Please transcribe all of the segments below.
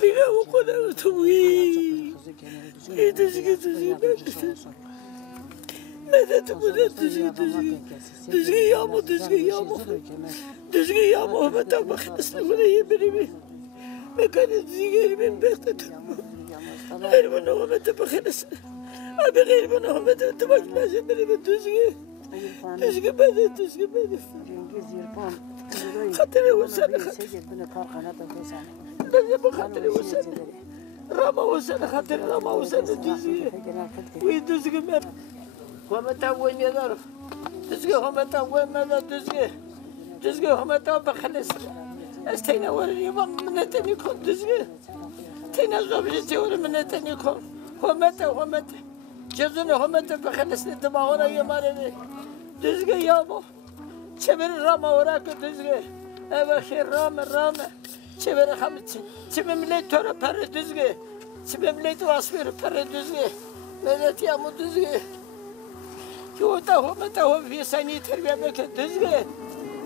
بينا وقنا توي تزكي ماذا تقول تزكي يا مو تزكي يا مو تزكي يا مو ما تبغى خلصنا ولا يبري ما كانت تزكي من بيتك غير منه ما تبغى خلصنا أبي غير منه ما تبغى لازم بري تزكي تزكي ماذا تزكي ماذا خاطري وسنة لازم خاطري وسنة راما وسنة خاطري راما وسنة تزكي وين تزكي ماذا ومتى وين يضرب تزكي ومتى وين ماذا تزكي ومتى بخلص استينا ورني من تاني كون تزكي تينا زوجتي ور من تاني كون ومتى جزنا ومتى بخلصني دماغنا يمارني تزكي يا مو شبر راما وراك تزكي أبا خير راما شبر خمسة شبر مليت ترى بره تزكي شبر مليت واسفير بره تزكي ماذا تيامو تزكي يوتا هو في سنة تربية بك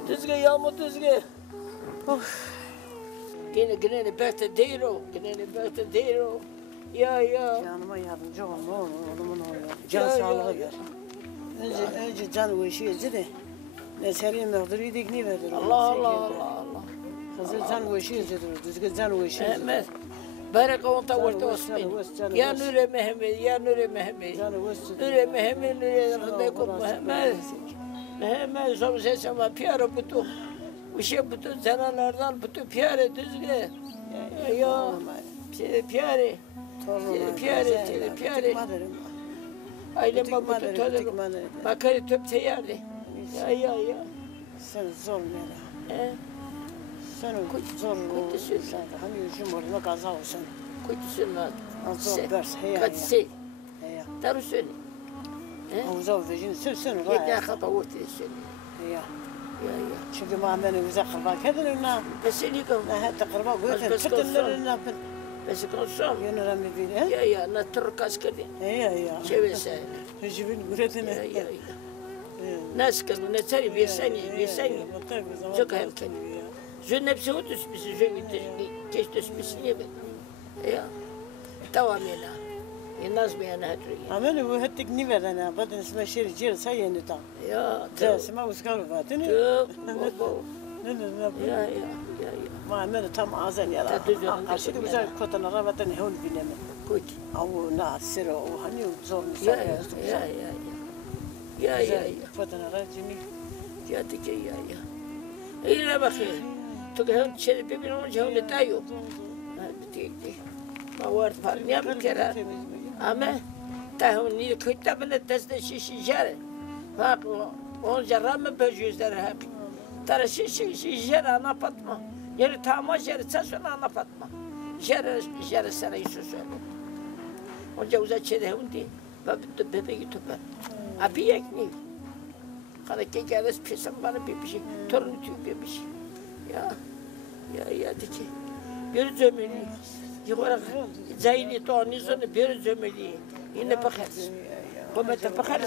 تزكي يا مو تزكي كنا بيت ديرو يا ما يهضم جوه من هو جالس على غير اجي جان وشي زده نسرين مقدري ديكني بدر الله خزل جان وشي زده تزكي جان وشي بارك وانت ورت واسمين يا نور محمد نور محمد رضيكم محمد زوجة سما بيارة بتو وشي بتو زنانlardan بتو بيارة تزكي يا بيارة ailem bakıp tutarım. Bakarı töp teyardı. Ya. Sen zor nere? Sen zor sen. Hani cumhuruna kaza olsun. Kutusun lan. Zor ders heya. Katsi. Tarusun. Zor vecin sen. Yeter hata ortaya sen. Ya. Çünkü Muhammed'in bize kırmak edilirler. Besini kal. Taqriba قلت تقدر بس كونسوم ينرى مبينه يا نترك اسكدي يا شبسه جيبين قرتنا يا ناس كانوا نتري بيساني زكاه يمكن جو نفسي ودس بس جو تشتس بسني يا توامينا الناس بيانا هتري عملوا هو هتك نيفر انا بدنا اسمه شير جير ساينتا يا ده اسمه وسكار فاتني يا ما عملوا تام عزن يلا عشان كذا كنت انا رابطني هون بينما كنت او ناصر وهني وزور يا فتنا راجني يا تكي يا إلى بخير تقهون شيء بيبينون جهون تايو بتيجي ما ورد فارنيا بكرة أما تهون نيل كتابنا تستشيش جارة فاقو on جرام بجوزر هاك ترى شيء جرا أنا فاطمة يعني تامش جرا تسون أنا فاطمة جرا سنة يسوسون on جوزات شيء هوندي ببيجي تبى أبي يكني خلاص كي جالس بيسم بنا بيبشي تورن تيو بيبشي يا تكي بيرزمني يقول زيني توني زون بيرزمني إنه بخير وما تبخير